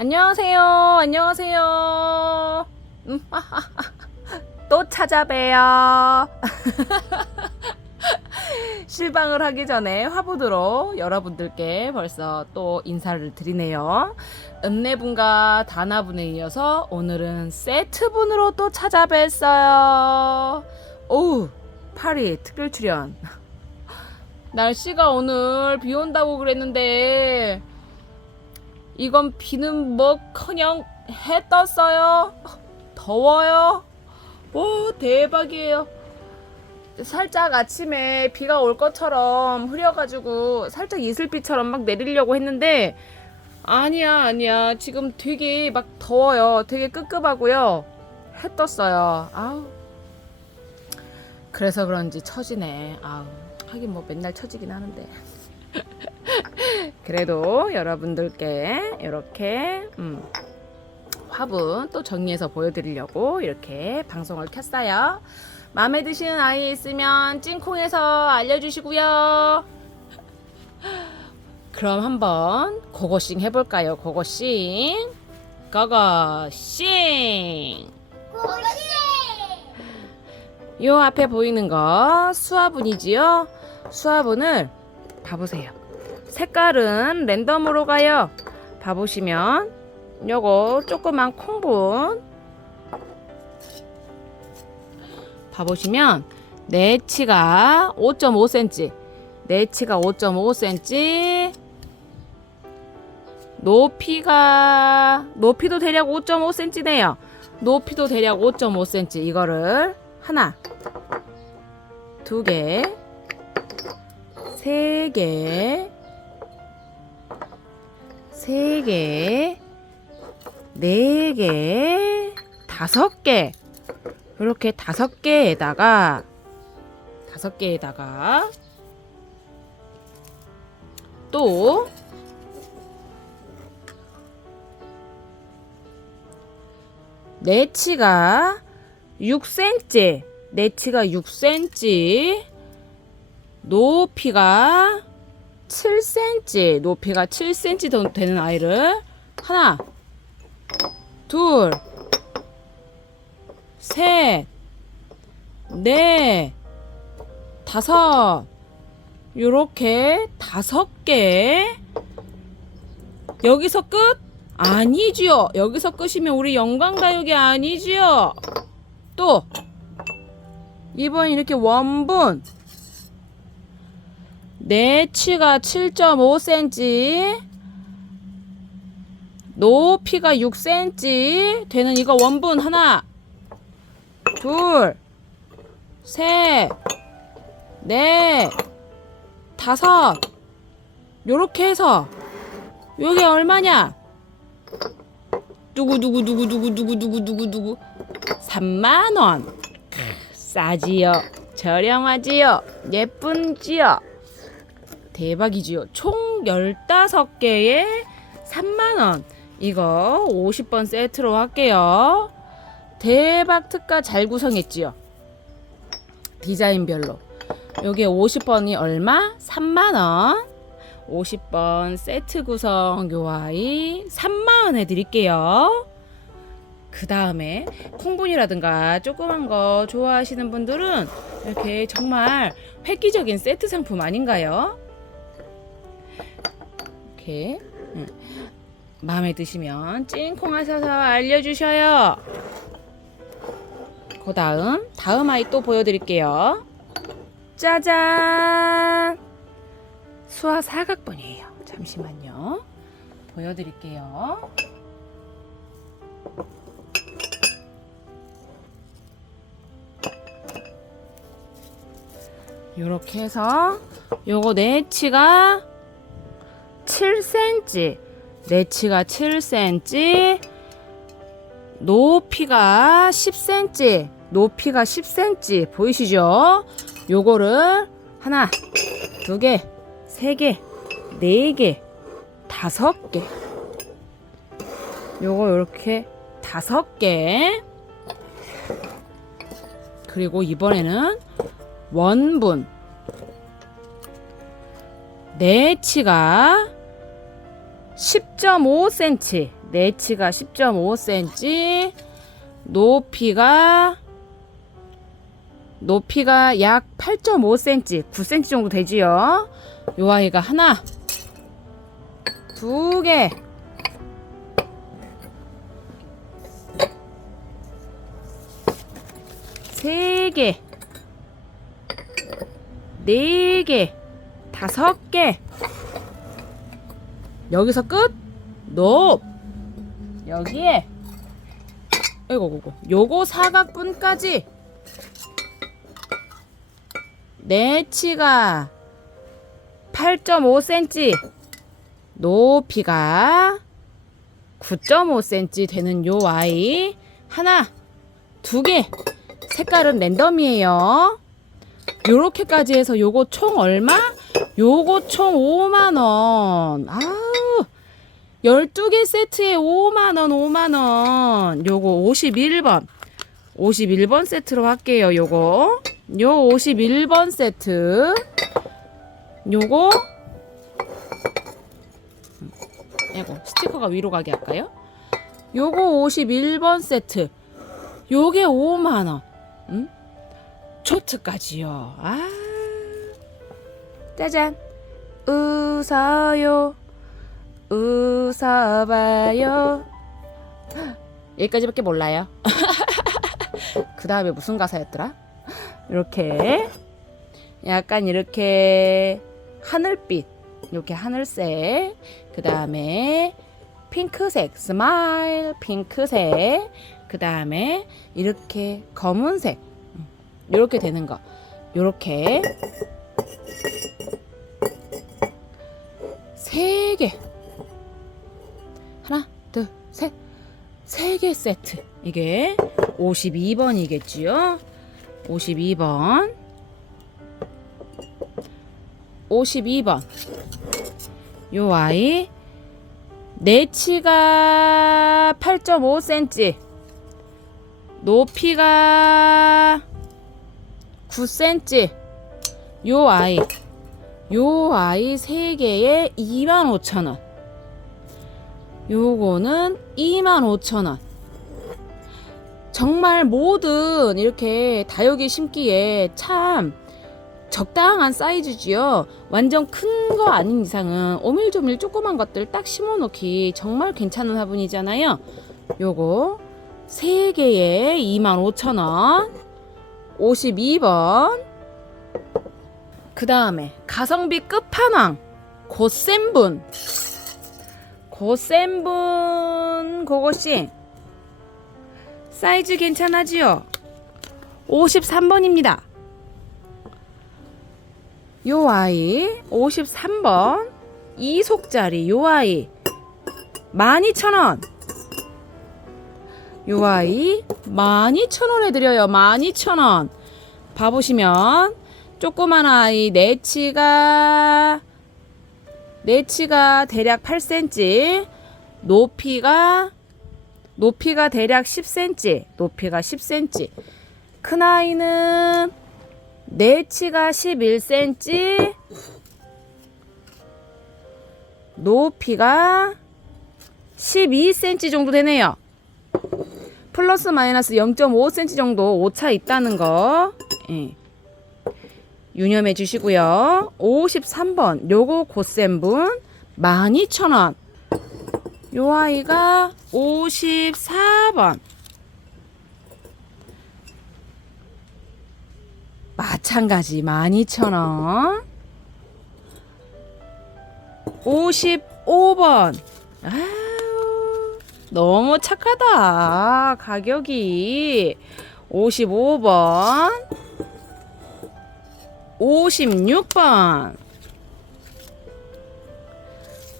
안녕하세요. 안녕하세요. 음, 또 찾아봬요. 실방을 하기 전에 화보드로 여러분들께 벌써 또 인사를 드리네요. 읍내분과 다나분에 이어서 오늘은 세트분으로 또 찾아뵀어요. 오우, 파리 특별 출연. 날씨가 오늘 비 온다고 그랬는데 이건 비는 뭐커녕 해 떴어요. 더워요. 오 대박이에요. 살짝 아침에 비가 올 것처럼 흐려가지고 살짝 이슬비처럼 막 내리려고 했는데 아니야 아니야 지금 되게 막 더워요. 되게 끄급하고요. 해 떴어요. 아우 그래서 그런지 처지네. 아우 하긴 뭐 맨날 처지긴 하는데. 그래도 여러분들께 이렇게 음, 화분 또 정리해서 보여드리려고 이렇게 방송을 켰어요. 마음에 드시는 아이 있으면 찐콩에서 알려주시고요. 그럼 한번 고고싱 해볼까요? 고고싱, 고고싱. 요 앞에 보이는 거 수화분이지요. 수화분을 봐보세요. 색깔은 랜덤으로 가요. 봐보시면 요거 조그만 콩분 봐보시면 내치가 5.5cm 내치가 5.5cm 높이가 높이도 대략 5.5cm네요. 높이도 대략 5.5cm 이거를 하나 두 개, 세 개, 세 개, 네 개, 다섯 개. 이렇게 다섯 개에다가 다섯 개에다가 또 내치가 6cm, 내치가 6cm, 높이가 7cm, 높이가 7cm 더 되는 아이를 하나, 둘, 셋, 넷, 다섯, 요렇게 다섯 개. 여기서 끝? 아니지요. 여기서 끝이면 우리 영광다육이 아니지요. 또, 이번 이렇게 원분. 내 치가 7.5cm, 높이가 6cm 되는 이거 원분 하나, 둘, 셋, 넷, 다섯. 요렇게 해서 요게 얼마냐? 누구 3만 원. 싸지요. 저렴하지요. 예쁜지요. 대박이지요. 총 15개에 3만 원. 이거 50번 세트로 할게요. 대박 특가 잘 구성했지요. 디자인별로. 여기에 50번이 얼마? 3만 원. 50번 세트 구성 요 아이 3만 원 해드릴게요. 그 다음에 콩분이라든가 조그만 거 좋아하시는 분들은 이렇게 정말 획기적인 세트 상품 아닌가요? 이렇게 음. 마음에 드시면 찐콩 하셔서 알려주셔요. 그 다음 다음 아이 또 보여드릴게요. 짜잔 수화 사각번이에요. 잠시만요. 보여드릴게요. 이렇게 해서 요거 내치가 7cm 내치가 7cm 높이가 10cm 높이가 10cm 보이시죠? 요거를 하나 두 개, 세 개, 네 개, 다섯 개. 요거 이렇게 다섯 개. 그리고 이번에는 원분. 내치가 10.5cm 내치가 10.5cm, 높이가 높이가 약 8.5cm, 9cm 정도 되지요. 요 아이가 하나, 두 개, 세 개, 네 개, 다섯 개. 여기서 끝. 높. 여기에. 이거 이거. 요거 사각분까지. 내치가 8.5cm. 높이가 9.5cm 되는 요 아이 하나, 두 개. 색깔은 랜덤이에요. 요렇게까지 해서 요거 총 얼마? 요거 총 5만원. 아우. 12개 세트에 5만원, 5만원. 요거 51번. 51번 세트로 할게요, 요거. 요 51번 세트. 요거. 이거 스티커가 위로 가게 할까요? 요거 51번 세트. 요게 5만원. 응? 초트까지요. 아. 짜잔. 웃어요. 웃어봐요. 여기까지밖에 몰라요. 그 다음에 무슨 가사였더라? 이렇게. 약간 이렇게 하늘빛. 이렇게 하늘색. 그 다음에 핑크색. 스마일. 핑크색. 그 다음에 이렇게 검은색. 이렇게 되는 거. 요렇게 세 개. 하나, 둘, 셋. 세개 세트. 이게 52번이겠지요? 52번. 52번. 요 아이 내치가 8.5cm. 높이가 9cm. 요 아이. 요 아이 3개에 25,000원. 요거는 25,000원. 정말 모든 이렇게 다육이 심기에 참 적당한 사이즈지요. 완전 큰 거 아닌 이상은 오밀조밀 조그만 것들 딱 심어 놓기 정말 괜찮은 화분이잖아요. 요거 3개에 25,000원. 52번. 그 다음에 가성비 끝판왕 고센분. 고센분 그것이 사이즈 괜찮아지요? 53번입니다. 요 아이 53번. 이 속짜리 요 아이 12,000원. 요 아이 12,000원에 드려요 12,000원. 봐보시면 조그만 아이 내치가 내치가 대략 8cm 높이가 높이가 대략 10cm 높이가 10cm 큰 아이는 내치가 11cm 높이가 12cm 정도 되네요. 플러스 마이너스 0.5cm 정도 오차 있다는 거. 예. 유념해 주시고요. 53번 요거 고센 분 12,000원. 요 아이가 54번. 마찬가지 12,000원. 55번. 아유, 너무 착하다. 가격이 55번. 56번.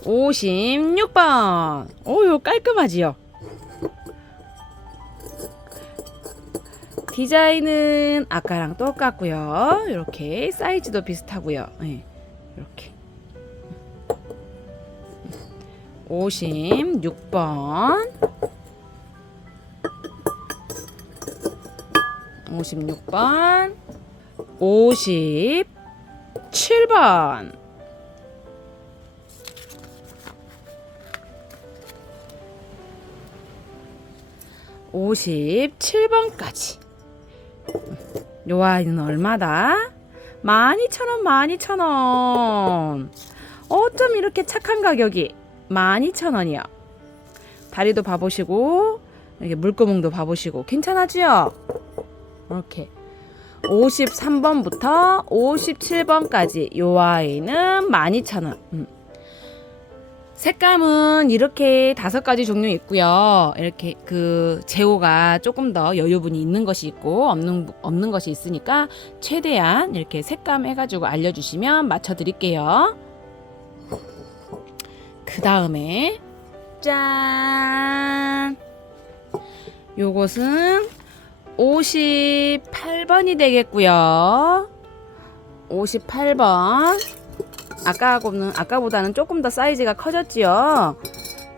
56번. 오, 요 깔끔하지요? 디자인은 아까랑 똑같고요. 이렇게 사이즈도 비슷하고요. 네, 이렇게. 56번. 56번. 57번. 57번까지. 요 아이는 얼마다? 12,000원, 12,000원. 어쩜 이렇게 착한 가격이 12,000원이요. 다리도 봐보시고, 이렇게 물구멍도 봐보시고, 괜찮아지요? 이렇게. 53번부터 57번까지 요 아이는 12,000원. 음. 색감은 이렇게 다섯 가지 종류 있고요. 이렇게 그 제호가 조금 더 여유분이 있는 것이 있고 없는 없는 것이 있으니까 최대한 이렇게 색감 해가지고 알려주시면 맞춰드릴게요. 그 다음에 짠. 요것은 58번이 되겠고요. 58번. 아까하고는 아까보다는 조금 더 사이즈가 커졌지요.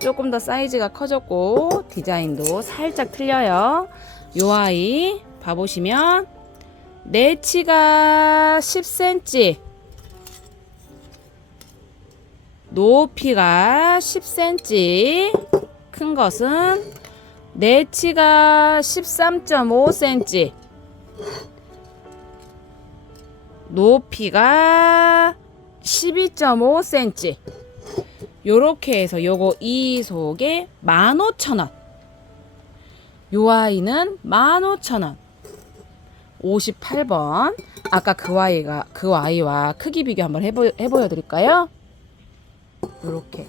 조금 더 사이즈가 커졌고 디자인도 살짝 틀려요. 요 아이 봐 보시면 내치가 10cm, 높이가 10cm, 큰 것은 내치가 13.5cm, 높이가 12.5cm 요렇게 해서 요거 이 속에 15,000원. 요 아이는 15,000원. 58번. 아까 그 아이가 그 아이와 크기 비교 한번 해보, 해보여 드릴까요? 요렇게.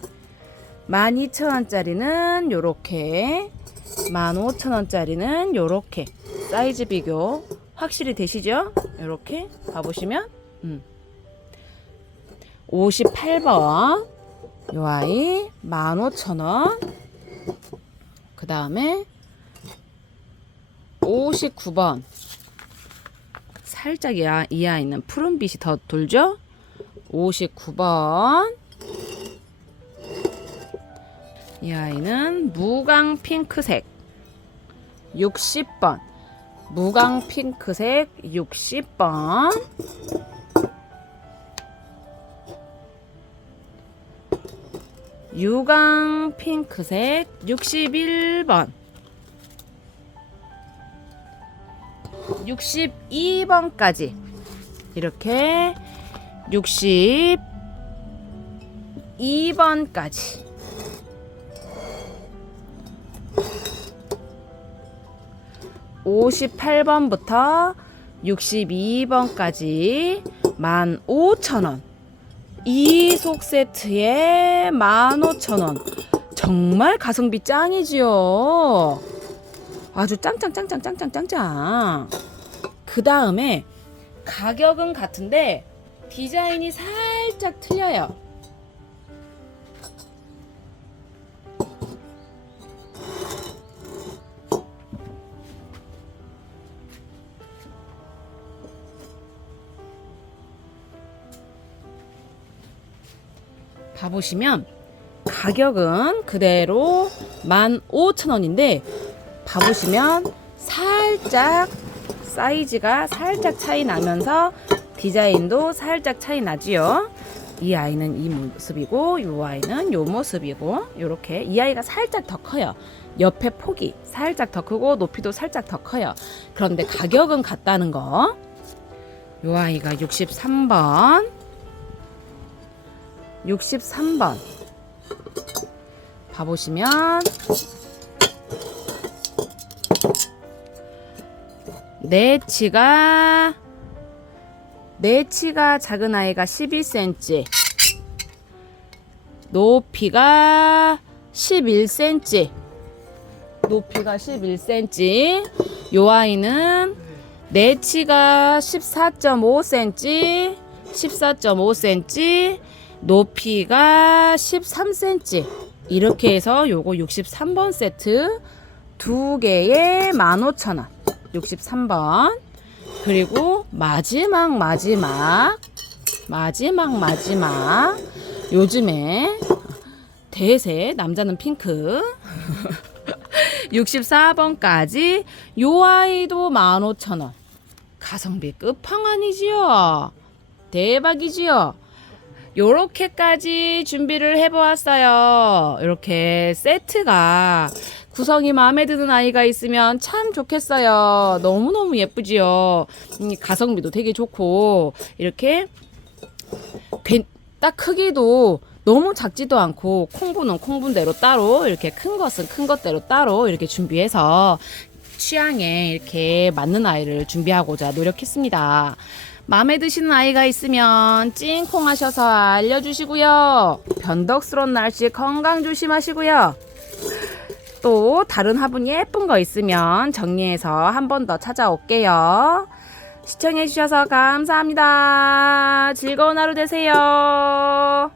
12,000원짜리는 요렇게 15,000원짜리는 요렇게 사이즈 비교 확실히 되시죠? 요렇게 봐보시면 음. 58번 요 아이 15,000원 그 다음에 59번 살짝 이, 아, 이 아이는 푸른빛이 더 돌죠 59번 이 아이는 무광 핑크색 60번. 무광 핑크색 60번. 유광 핑크색 61번. 62번까지. 이렇게 62번까지 (58번부터) (62번까지) (15,000원) 이 속 세트에 15,000원. 정말 가성비 짱이지요. 아주 짱짱짱짱짱짱짱짱. 그 다음에 가격은 같은데 디자인이 살짝 틀려요. 봐보시면 가격은 그대로 15,000원인데 봐보시면 살짝 사이즈가 살짝 차이 나면서 디자인도 살짝 차이 나지요. 이 아이는 이 모습이고 이 아이는 이 모습이고 이렇게 이 아이가 살짝 더 커요. 옆에 폭이 살짝 더 크고 높이도 살짝 더 커요. 그런데 가격은 같다는 거. 이 아이가 63번 63번. 봐보시면 내치가 내치가 작은 아이가 12cm 높이가 11cm 높이가 11cm 요 아이는 내치가 14.5cm 14.5cm 높이가 13cm 이렇게 해서 요거 63번 세트 두 개에 15,000원. 63번. 그리고 마지막 마지막 마지막 마지막. 요즘에 대세 남자는 핑크. 64번까지 요 아이도 15,000원. 가성비 끝판왕이지요. 대박이지요 요렇게까지 준비를 해보았어요. 이렇게 세트가 구성이 마음에 드는 아이가 있으면 참 좋겠어요. 너무너무 예쁘지요. 음, 가성비도 되게 좋고 이렇게 괜- 딱 크기도 너무 작지도 않고 콩분은 콩분대로 따로 이렇게 큰 것은 큰 것대로 따로 이렇게 준비해서 취향에 이렇게 맞는 아이를 준비하고자 노력했습니다. 마음에 드시는 아이가 있으면 찡콩 하셔서 알려주시고요. 변덕스러운 날씨 건강 조심하시고요. 또 다른 화분 예쁜 거 있으면 정리해서 한 번 더 찾아올게요. 시청해주셔서 감사합니다. 즐거운 하루 되세요.